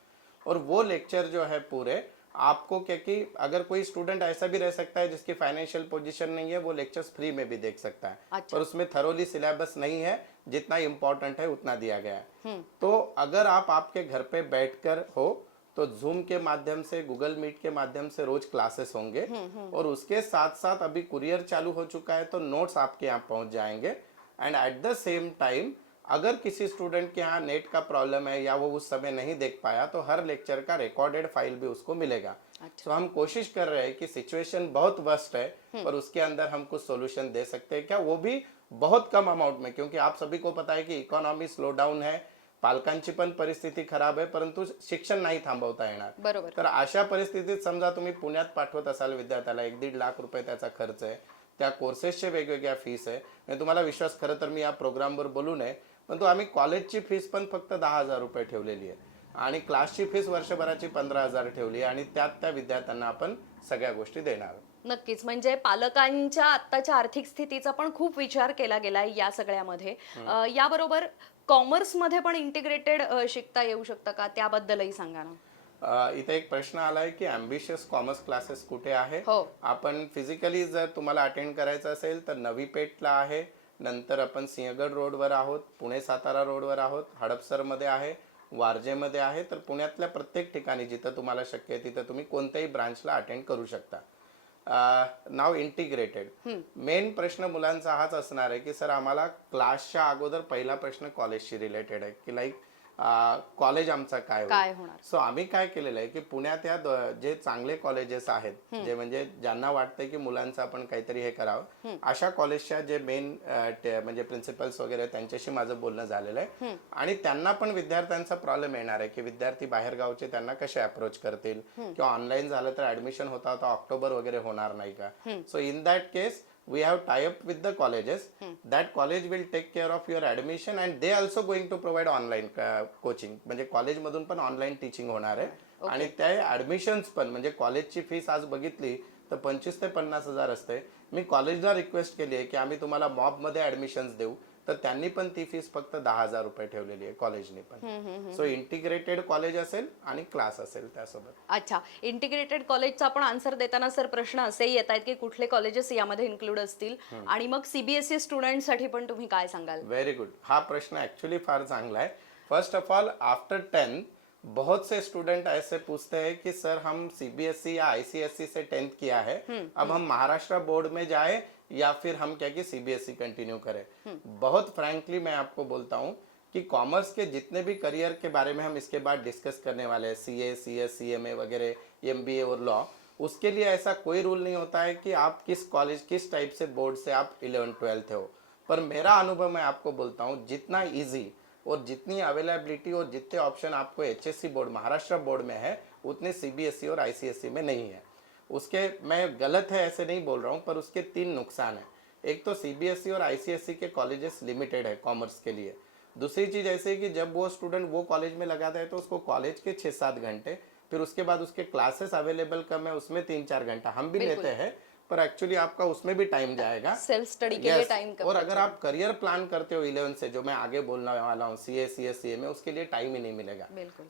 और वो लेक्चर जो है पूरे आपको, क्योंकि अगर कोई स्टूडेंट ऐसा भी रह सकता है जिसकी फाइनेंशियल पोजीशन नहीं है, वो लेक्चर्स फ्री में भी देख सकता है. अच्छा. पर उसमें थरोली सिलेबस नहीं है, जितना इम्पोर्टेंट है उतना दिया गया है. तो अगर आप आपके घर पे बैठकर हो तो जूम के माध्यम से, गूगल मीट के माध्यम से रोज क्लासेस होंगे और उसके साथ साथ अभी कुरियर चालू हो चुका है तो नोट्स आपके यहाँ पहुंच जाएंगे. End at the same time अगर किसी स्टूडेंट के यहाँ नेट का प्रॉब्लम है या वो उस समय नहीं देख पाया तो हर लेक्चर का रिकॉर्डेड फाइल भी उसको मिलेगा. तो हम कोशिश कर रहे हैं कि सिचुएशन बहुत वर्स्ट है पर उसके अंदर हम कुछ सॉल्यूशन दे सकते हैं क्या, वो भी बहुत कम अमाउंट में, क्योंकि आप सभी को पता है कि इकॉनॉमी स्लो डाऊन है, पालकांची पण परिस्थिती खराब आहे, परंतु शिक्षण नाही थांबवता येणार. बरोबर. तर अशा परिस्थितीत समजा तुम्ही पुण्यात पाठवत असाल विद्यार्थ्याला, 1-1.5 लाख रुपये त्याचा खर्च आहे, त्या कोर्सेसचे वेगवेगळ्या फीस आहे. म्हणजे तुम्हाला विश्वास, खरं तर मी या प्रोग्रामवर बोलू नये, परंतु आम्ही कॉलेजची फीस पण फक्त 10,000 रुपये ठेवलेली आहे आणि क्लासची फीस वर्षभराची 15,000 ठेवली आणि त्यात त्या विद्यार्थ्यांना आपण सगळ्या गोष्टी देणार. नक्कीच. म्हणजे पालकांच्या आत्ताच्या आर्थिक स्थितीचा पण खूप विचार केला गेलाय या सगळ्यामध्ये. याबरोबर कॉमर्समध्ये पण इंटिग्रेटेड शिकता येऊ शकतं का, त्याबद्दलही सांगा ना. इथे एक प्रश्न आलाय की ॲम्बिशियस कॉमर्स क्लासेस कुठे आहे. हो. आपण फिजिकली जर तुम्हाला अटेंड करायचं असेल तर नवी पेठला आहे, नंतर आपण सिंहगड रोडवर आहोत, पुणे सातारा रोडवर आहोत, हडपसरमध्ये आहे, वारजेमध्ये आहे. तर पुण्यातल्या प्रत्येक ठिकाणी जिथं तुम्हाला शक्य आहे तिथं तुम्ही कोणत्याही ब्रांचला अटेंड करू शकता. नाव इंटिग्रेटेड. मेन प्रश्न मुलांचा हाच असणार आहे की सर आम्हाला क्लासच्या अगोदर पहिला प्रश्न कॉलेजशी रिलेटेड आहे की लाईक कॉलेज आमचा काय होणार. सो आम्ही काय केलेलं आहे की पुण्यात या जे चांगले कॉलेजेस आहेत जे म्हणजे ज्यांना वाटतंय की मुलांचं आपण काहीतरी हे करावं, अशा कॉलेजच्या जे मेन म्हणजे प्रिन्सिपल्स वगैरे त्यांच्याशी माझं बोलणं झालेलं आहे. आणि त्यांना पण विद्यार्थ्यांचा प्रॉब्लेम येणार आहे की विद्यार्थी बाहेर गावचे त्यांना कसे अप्रोच करतील, किंवा ऑनलाईन झालं तर ऍडमिशन होता ऑक्टोबर वगैरे होणार नाही का. So in that case we have tie up with the colleges. That college will take care of your admission and they also going to provide online coaching. म्हणजे कॉलेज मधून पण ऑनलाईन टीचिंग होणार आहे. आणि त्या ऍडमिशन्स पण म्हणजे कॉलेजची फीस आज बघितली तर 25 ते 50 हजार असते. मी कॉलेजला रिक्वेस्ट केली आहे की आम्ही तुम्हाला मॉब मध्ये ऍडमिशन्स देऊ, तर त्यांनी पण ती फीस फक्त 10,000 रुपये ठेवलेली आहे कॉलेजने पण. सो इंटिग्रेटेड कॉलेज असेल आणि क्लास असेल त्यासोबत. अच्छा, इंटिग्रेटेड कॉलेजचा आपण आन्सर देताना सर प्रश्न असेही येत आहेत की कुठले कॉलेजेस यामध्ये इन्क्लूड असतील, आणि मग सीबीएसई स्टुडंटसाठी पण तुम्ही काय सांगाल? Very good. हा प्रश्न ऍक्च्युअली फार चांगला है. फर्स्ट ऑफ ऑल आफ्टर 10 बहुत से स्टूडेंट ऐसे पूछते हैं कि सर हम सीबीएसई या आईसीएसई से 10th किया है, अब हम महाराष्ट्र बोर्ड में जाए या फिर हम क्या कि सीबीएसई कंटिन्यू करें. बहुत फ्रैंकली मैं आपको बोलता हूँ कि कॉमर्स के जितने भी करियर के बारे में हम इसके बाद डिस्कस करने वाले हैं, सीए, सीएस, सीएमए वगैरह, एमबीए और लॉ, उसके लिए ऐसा कोई रूल नहीं होता है कि आप किस कॉलेज किस टाइप से बोर्ड से आप 11th-12th हो. पर मेरा अनुभव मैं आपको बोलता हूँ, जितना ईजी और जितनी अवेलेबिलिटी और जितने ऑप्शन आपको एचएससी बोर्ड महाराष्ट्र बोर्ड में है उतने सीबीएसई और आईसीएसई में नहीं है. उसके मैं गलत है ऐसे नहीं बोल रहा हूँ, पर उसके 3 नुकसान है. एक तो सीबीएसई और आईसीएसई के कॉलेजेस लिमिटेड है कॉमर्स के लिए. दूसरी चीज ऐसे कि जब वो स्टूडेंट वो कॉलेज में लगाता है तो उसको कॉलेज के 6-7 घंटे, फिर उसके बाद उसके क्लासेस अवेलेबल कम है उसमें 3-4 घंटा हम भी लेते हैं, पर एक्चुअली आपका उसमें भी टाइम जाएगा, सेल्फ स्टडी के लिए टाइम कम. और अगर आप करियर प्लान करते हो 11 से, जो मैं आगे बोलने वाला हूँ सीए, सीएस, सीएमए, उसके लिए टाइम ही नहीं मिलेगा.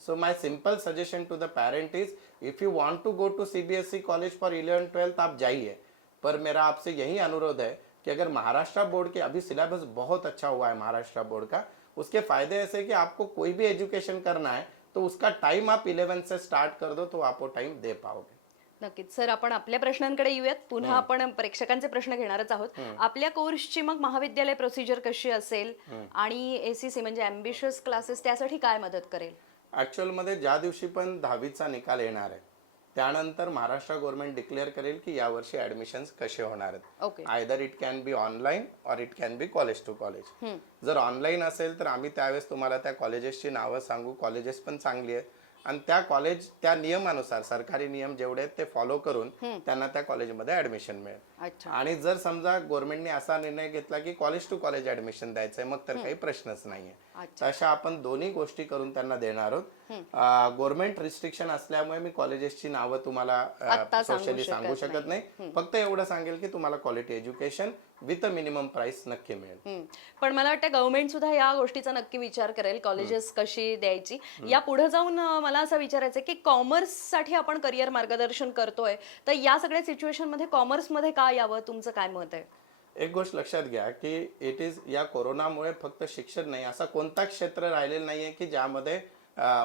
So my simple suggestion to the parent is, if you want to go to CBSE college for 11th-12th आप जाइए, पर मेरा आपसे यही अनुरोध है कि अगर महाराष्ट्र बोर्ड के अभी सिलेबस बहुत अच्छा हुआ है महाराष्ट्र बोर्ड का, उसके फायदे ऐसे कि आपको कोई भी एजुकेशन करना है तो उसका टाइम आप 11 से स्टार्ट कर दो तो आप वो टाइम दे पाओगे. नक्कीच सर, आपण आपल्या प्रश्नांकडे येऊयात. पुन्हा आपण प्रेक्षकांचे प्रश्न घेणारच आहोत. आपल्या कोर्सची मग महाविद्यालय प्रोसिजर कशी असेल, आणि एसीसी म्हणजे ॲम्बिशियस क्लासेस त्यासाठी काय मदत करेल? ऍक्च्युअल मध्ये ज्या दिवशी पण 10वीचा निकाल येणार आहे त्यानंतर महाराष्ट्र गव्हर्नमेंट डिक्लेअर करेल की यावर्षी ऍडमिशन्स कसे होणार आहेत. Either it can be online or it can be college to college. जर ऑनलाईन असेल तर आम्ही त्यावेळेस तुम्हाला त्या कॉलेजेसची नावं सांगू. कॉलेजेस पण चांगली आहेत आणि त्या कॉलेज त्या नियमानुसार सरकारी नियम जेवढे आहेत ते फॉलो करून त्यांना त्या कॉलेजमध्ये ऍडमिशन मिळेल. आणि जर समजा गव्हर्नमेंटने असा निर्णय घेतला की कॉलेज टू कॉलेज ऍडमिशन द्यायचंय, मग तर काही प्रश्नच नाहीये. तशा आपण दोन्ही गोष्टी करून त्यांना देणार आहोत. गव्हर्नमेंट रिस्ट्रिक्शन असल्यामुळे मी कॉलेजेसची नावं तुम्हाला सोशली सांगू शकत नाही. फक्त एवढं सांगेल की तुम्हाला quality education with a minimum price नक्की मिळेल. पण मला वाटतं गव्हर्नमेंट सुद्धा या गोष्टीचा नक्की विचार करेल, कॉलेजेस कशी द्यायची. या पुढे जाऊन मला असं विचारायचं की कॉमर्स साठी आपण करिअर मार्गदर्शन करतोय, तर या सगळ्या सिच्युएशन मध्ये कॉमर्स मध्ये का यावं, तुमचं काय मत आहे? एक गोष्ट लक्षात घ्या की इट इज या कोरोनामुळे फक्त शिक्षण नाही, असा कोणता क्षेत्र राहिलेलं नाहीये की ज्यामध्ये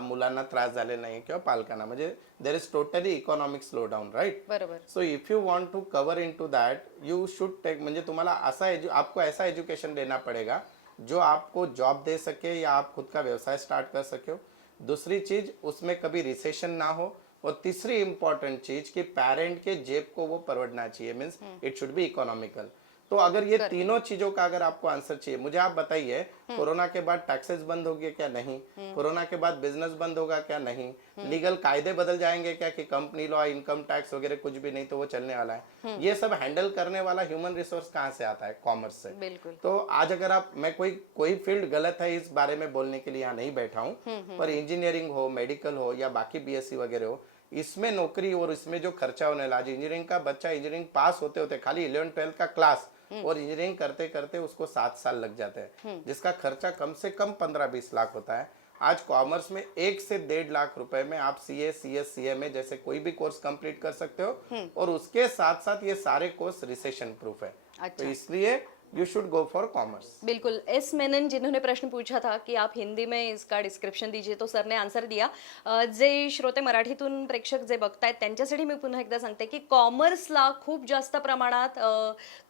मुलांना त्रास झालेला नाही किंवा पालकांना. म्हणजे there is totally economic slow down, right? बरोबर. So if you want to cover into that you should take, म्हणजे तुम्हाला आपको ऐसा एजुकेशन देना पड़ेगा जो आपको जॉब दे सके या आप खुद का व्यवसाय स्टार्ट कर सके हो. दूसरी चीज उसमें कभी रिसेशन ना हो, और तीसरी इंपॉर्टेंट चीज कि पेरेंट के जेब को वो परवड़ना चाहिए, means it should be economical. तो अगर ये तीनों चीजों का अगर आपको आंसर चाहिए, मुझे आप बताइए कोरोना के बाद टैक्सेस बंद होंगे क्या? नहीं. कोरोना के बाद बिजनेस बंद होगा क्या? नहीं. लीगल कायदे बदल जाएंगे क्या कि कंपनी लॉ, इनकम टैक्स वगैरह कुछ भी नहीं तो वो चलने वाला है? ये सब हैंडल करने वाला ह्यूमन रिसोर्स कहाँ से आता है? कॉमर्स से. बिल्कुल. तो आज अगर आप, मैं कोई फील्ड गलत है इस बारे में बोलने के लिए यहाँ नहीं बैठा हूँ, पर इंजीनियरिंग हो, मेडिकल हो या बाकी बीएससी वगैरह हो, इसमें नौकरी और इसमें जो खर्चा होने लगा, इंजीनियरिंग का बच्चा इंजीनियरिंग पास होते होते खाली 11th-12th का क्लास और इंजीनियरिंग करते करते उसको 7 साल लग जाते हैं, जिसका खर्चा कम से कम 15-20 लाख होता है. आज कॉमर्स में 1 से 1.5 लाख रुपए में आप CA, CS, CMA जैसे कोई भी कोर्स कंप्लीट कर सकते हो और उसके साथ साथ ये सारे कोर्स रिसेशन प्रूफ है। अच्छा। तो इसलिए you should go for commerce. बिल्कुल। एस मेनन जिन्होंने प्रश्न पूछा था कि आप हिंदी में इसका डिस्क्रिप्शन दीजिए, तो सरने आन्सर दिया। जे श्रोते मराठीतून प्रेक्षक जे बघतायत त्यांच्यासाठी मी पुन्हा एकदा सांगते की कॉमर्सला खूप जास्त प्रमाणात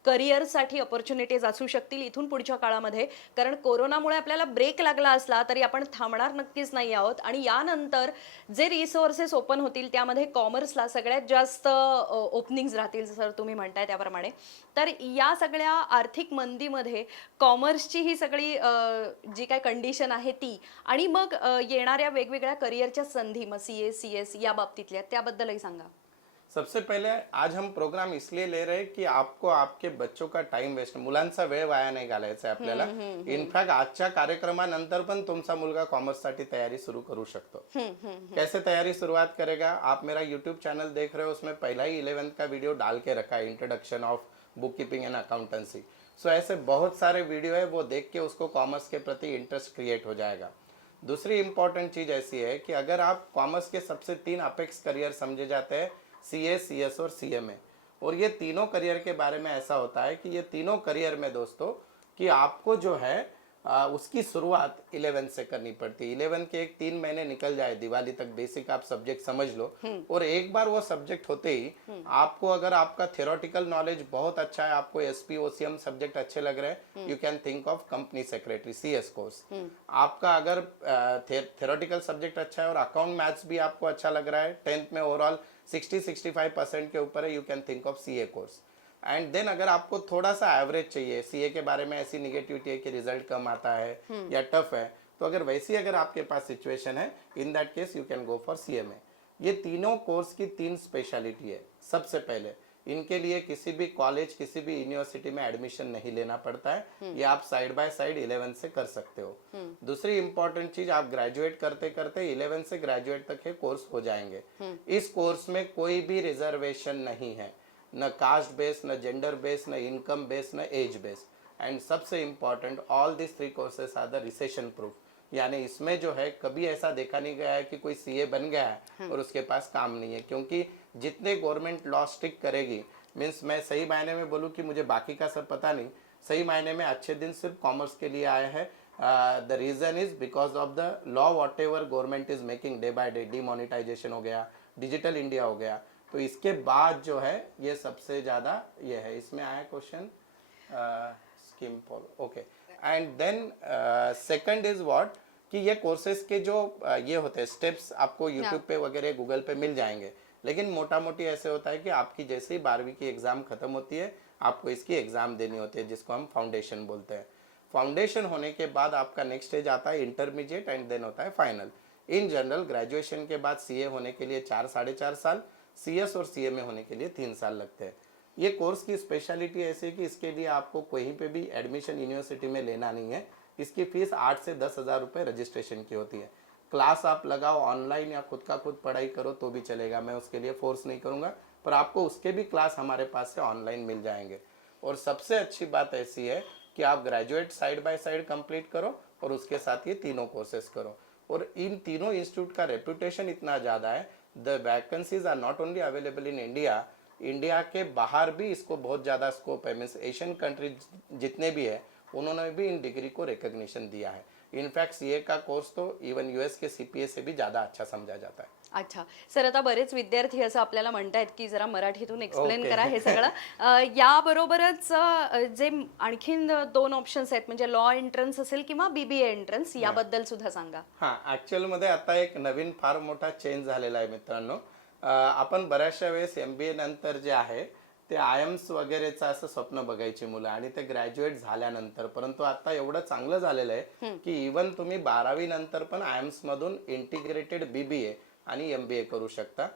करिअरसाठी ऑपॉर्च्युनिटीज असू शकतील इथून पुढच्या काळामध्ये, कारण कोरोनामुळे आपल्याला ब्रेक लागला असला तरी आपण थांबणार नक्कीच नाही आहोत आणि यानंतर जे रिसोर्सेस ओपन होतील त्यामध्ये कॉमर्सला सगळ्यात जास्त ओपनिंग्स राहतील, सर तुम्ही म्हणताय त्याप्रमाणे। तर या सगळ्या आर्थिक मंदीमध्ये कॉमर्सची ही सगळी जी काय कंडिशन आहे ती आणि मग येणाऱ्या वेगवेगळ्या करिअरच्या संधी, मग CA, CS या बाबतीतल्या त्याबद्दलही सांगा। सबसे पहले आज हम प्रोग्राम इसलिए ले रहे हैं कि आपको आपके बच्चों का टाइम वेस्ट, मुलांचा वेळ वाया नाही घालायचा आहे आपल्याला। इनफॅक्ट आजच्या कार्यक्रमानंतर पण तुमचा मुलगा कॉमर्ससाठी तयारी सुरू करू शकतो। कैसे तैयारी शुरुआत करेगा? आप मेरा यूट्यूब चैनल देख रहे हो, उसमें पहला ही 11th का वीडियो डाल के रखा है, introduction of book keeping end accountancy. So ऐसे बहुत सारे वीडियो है, वो देख के उसको कॉमर्स के प्रति इंटरेस्ट क्रिएट हो जाएगा। दूसरी इंपॉर्टेंट चीज ऐसी है कि अगर आप कॉमर्स के सबसे 3 अपेक्स करियर समझे जाते हैं, CA, CS और CMA, और ये तीनों करियर के बारे में ऐसा होता है कि ये तीनों करियर में दोस्तों कि आपको जो है उसकी शुरुआत 11 से करनी पड़ती है। 11 के 3 महीने निकल जाए, दिवाली तक बेसिक आप सब्जेक्ट समझ लो, और एक बार वो सब्जेक्ट होते ही आपको, अगर आपका थियोरेटिकल नॉलेज बहुत अच्छा है, आपको SP, OCM सब्जेक्ट अच्छे लग रहे हैं, you can think of company secretary CS course. आपका अगर थियोरेटिकल सब्जेक्ट अच्छा है और अकाउंट मैथ्स भी आपको अच्छा लग रहा है, 10th में ओवरऑल 60-65% के ऊपर है, you can think of CA course. And then अगर आपको थोड़ा सा एवरेज चाहिए, CA के बारे में ऐसी निगेटिविटी है कि रिजल्ट कम आता है या टफ है, तो अगर वैसी अगर आपके पास सिचुएशन है, in that case you can go for CMA। ये तीनों कोर्स की 3 स्पेशलिटी है। सबसे पहले इनके लिए किसी भी कॉलेज, किसी भी यूनिवर्सिटी में एडमिशन नहीं लेना पड़ता है, ये आप साइड बाय साइड 11 से कर सकते हो। दूसरी इंपॉर्टेंट चीज, आप ग्रेजुएट करते करते 11 से ग्रेजुएट तक ये कोर्स हो जाएंगे। इस कोर्स में कोई भी रिजर्वेशन नहीं है, न कास्ट बेस, न जेंडर बेस, न इनकम बेस, न एज बेस। एंड सबसे important, all this 3 courses are the recession proof, यानी इसमें जो है कभी ऐसा देखा नहीं गया है कि कोई CA बन गया है और उसके पास काम नहीं है, क्योंकि जितने गवर्नमेंट लॉ स्टिक करेगी, मीन्स मैं सही मायने में बोलूँ कि मुझे बाकी का सब पता नहीं, सही मायने में अच्छे दिन सिर्फ कॉमर्स के लिए आए हैं। The reason is because of the law, whatever government is making day by day, demonetization हो गया, डिजिटल इंडिया हो गया, तो इसके बाद जो है ये सबसे ज्यादा ये है। इसमें आया question scheme follow, okay. And then second is what कि ये कोर्सेज के जो ये होते हैं स्टेप्स आपको यूट्यूब पे वगैरह गूगल पे मिल जाएंगे, लेकिन मोटा मोटी ऐसे होता है कि आपकी जैसे ही 12वीं की एग्जाम खत्म होती है, आपको इसकी एग्जाम देनी होती है, जिसको हम फाउंडेशन बोलते हैं। फाउंडेशन होने के बाद आपका नेक्स्ट स्टेज आता है इंटरमीडिएट एंड देन होता है फाइनल। इन जनरल ग्रेजुएशन के बाद CA होने के लिए 4-4.5 साल, CS और CMA होने के लिए 3 साल लगते हैं। ये कोर्स की स्पेशलिटी ऐसी है कि इसके लिए आपको कहीं पे भी एडमिशन यूनिवर्सिटी में लेना नहीं है। इसकी फीस 8 से 10 हज़ार रुपये रजिस्ट्रेशन की होती है। क्लास आप लगाओ ऑनलाइन या खुद का खुद पढ़ाई करो तो भी चलेगा, मैं उसके लिए फोर्स नहीं करूँगा, पर आपको उसके भी क्लास हमारे पास से ऑनलाइन मिल जाएंगे। और सबसे अच्छी बात ऐसी है कि आप graduate side by side complete करो और उसके साथ ये तीनों कोर्सेज करो। और इन तीनों इंस्टीट्यूट का रेपुटेशन इतना ज़्यादा है, the vacancies are not only available in India, India के बाहर भी इसको बहुत ज़्यादा स्कोप है। मीन्स एशियन कंट्री जितने भी है उन्होंने भी इन डिग्री को रिकग्निशन दिया है। इनफैक्ट CA का कोर्स तो इवन US के CPA से भी ज़्यादा अच्छा समझा जाता है। अच्छा सर, आता बरेच विद्यार्थी असं आपल्याला म्हणतायत की जरा मराठीतून एक्सप्लेन करा हे सगळं। याबरोबरच जे आणखीन 2 ऑप्शन्स आहेत, म्हणजे लॉ एंट्रन्स असेल किंवा BBA एंट्रन्स, याबद्दल सुद्धा सांगा। हां, ॲक्च्युअलमध्ये आता एक नवीन फार मोठा चेंज झालेला आहे मित्रांनो। आपण बऱ्याचशा वेळेस MBA नंतर जे आहे ते IIMS वगैरेचं असं स्वप्न बघायची मुलं आणि ते ग्रॅज्युएट झाल्यानंतर, परंतु आता एवढं चांगलं झालेलं आहे की इवन तुम्ही 12वी नंतर पण IIMS मधून इंटिग्रेटेड BBA आणि MBA करू शकता।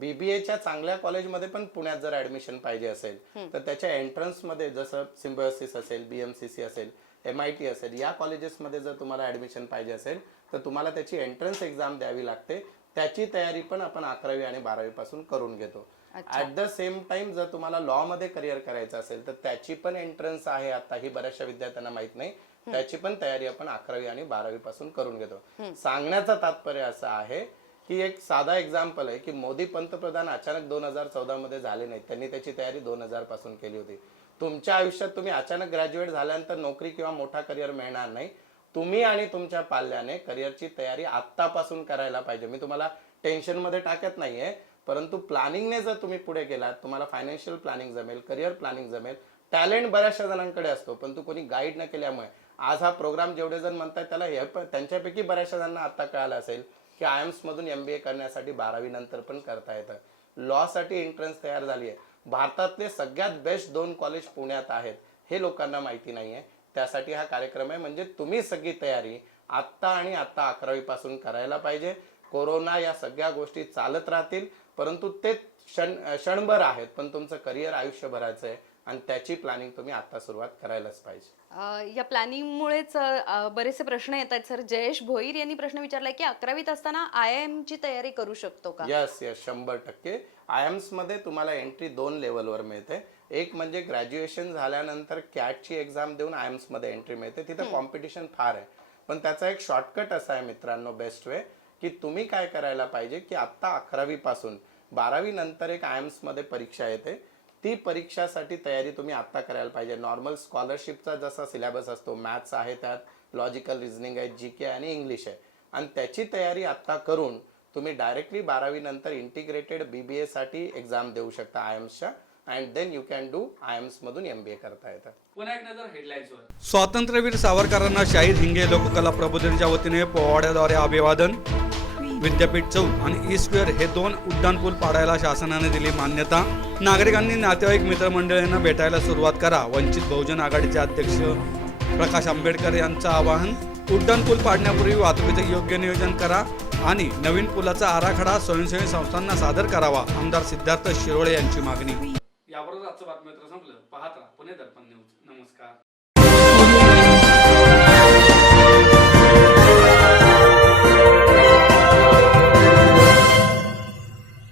BBAच्या चांगल्या कॉलेजमध्ये पण पुण्यात जर ऍडमिशन पाहिजे असेल तर त्याच्या एंट्रन्स मध्ये जसं सिम्बायोसिस असेल, BMCC असेल, MIT असेल, या कॉलेजेसमध्ये जर तुम्हाला ऍडमिशन पाहिजे असेल तर तुम्हाला त्याची एंट्रन्स एक्झाम द्यावी लागते। त्याची तयारी पण आपण 11वी आणि 12वी पासून करून घेतो। ॲट द सेम टाइम जर तुम्हाला लॉ मध्ये करिअर करायचं असेल तर त्याची पण एंट्रन्स आहे, आता ही बऱ्याचशा विद्यार्थ्यांना माहित नाही, त्याची पण तयारी आपण 11वी आणि 12वी पासून करून घेतो. सांगण्याचं तात्पर्य असं आहे की एक साधा एक्झाम्पल आहे की मोदी पंतप्रधान अचानक 2014 मध्ये झाले नाहीत. त्यांनी त्याची तयारी 2000 पासून केली होती. तुमच्या आयुष्यात तुम्ही अचानक ग्रॅज्युएट झाल्यानंतर नोकरी किंवा मोठा करिअर मिळणार नाही. तुम्ही आणि तुमच्या पाल्याने करिअरची तयारी आत्तापासून करायला पाहिजे. मी तुम्हाला टेन्शन मध्ये टाकत नाहीये, परंतु प्लॅनिंगने जर तुम्ही पुढे गेलात, तुम्हाला फायनान्शियल प्लॅनिंग जमेल, करिअर प्लॅनिंग जमेल. टॅलेंट बऱ्याचशा जणांकडे असतो, पण कोणी गाईड न केल्यामुळे आज हा प्रोग्राम जेवढे जण म्हणतात त्याला हे त्यांच्यापैकी बऱ्याचशा जणांना आता कळालं असेल की IIMS मधून MBA करण्यासाठी 12वी नंतर पण करता येतं. लॉ साठी एंट्रन्स तयार झाली आहे. भारतातले सगळ्यात बेस्ट 2 कॉलेज पुण्यात आहेत, हे लोकांना माहिती नाहीये. त्यासाठी हा कार्यक्रम आहे. म्हणजे तुम्ही सगळी तयारी आत्ता आणि आत्ता 11वी पासून करायला पाहिजे. कोरोना या सगळ्या गोष्टी चालत राहतील, परंतु ते क्षणभर आहेत, पण तुमचं करिअर आयुष्यभराचं आहे आणि त्याची प्लॅनिंग तुम्ही आता सुरुवात करायलाच पाहिजे. या प्लॅनिंगमुळेच बरेचसे प्रश्न येत आहेत सर. जयेश भोईर यांनी प्रश्न विचारलाय की 11वीत असताना IIM ची तयारी करू शकतो का? यस 100%. IIMS मध्ये तुम्हाला एंट्री 2 लेवलवर मिळते. एक म्हणजे ग्रॅज्युएशन झाल्यानंतर CAT ची एक्झाम देऊन IIMS मध्ये एंट्री मिळते. तिथे कॉम्पिटिशन फार आहे, पण त्याचा एक शॉर्टकट असा आहे मित्रांनो, बेस्ट वे, की तुम्ही काय करायला पाहिजे की आत्ता 11वी पासून 12वी नंतर एक IIMS मध्ये परीक्षा येते. ती परीक्षासाठी तयारी तुम्ही आत्ता करायला पाहिजे. नॉर्मल स्कॉलरशिपचा जसा सिलेबस असतो, मॅथ्स आहे, त्यात लॉजिकल रिझनिंग आहे, GK आणि इंग्लिश आहे, आणि त्याची तयारी आत्ता करून तुम्ही डायरेक्टली 12वी नंतर इंटिग्रेटेड BBA साठी एक्झाम देऊ शकता IIMSच्या, and then you can do IIMS मधून MBA करता येतं. पुन्हा एक नजर हेडलाईन्सवर. स्वातंत्र्यवीर सावरकरांना शाहीर हिंगे लोककला प्रबोधिनीच्या वतीने पोवाड्याद्वारे अभिवादन. विद्यापीठ चौक आणि E-स्क्वेअर हे 2 उड्डाणपूल पाडायला शासनाने दिली मान्यता. नागरिकांनी नातेवाईक मित्रमंडळींना भेटायला सुरुवात करा. वंचित बहुजन आघाडीचे अध्यक्ष प्रकाश आंबेडकर यांचं आवाहन. उड्डाणपूल पाडण्यापूर्वी वाहतुकीचे योग्य नियोजन करा आणि नवीन पुलाचा आराखडा स्वयंसेवी संस्थांना सादर करावा. आमदार सिद्धार्थ शिरोळे यांची मागणी. याबरोबर आजचं बातमीपत्र संपलं. पाहत राहा पुणे दर्पण.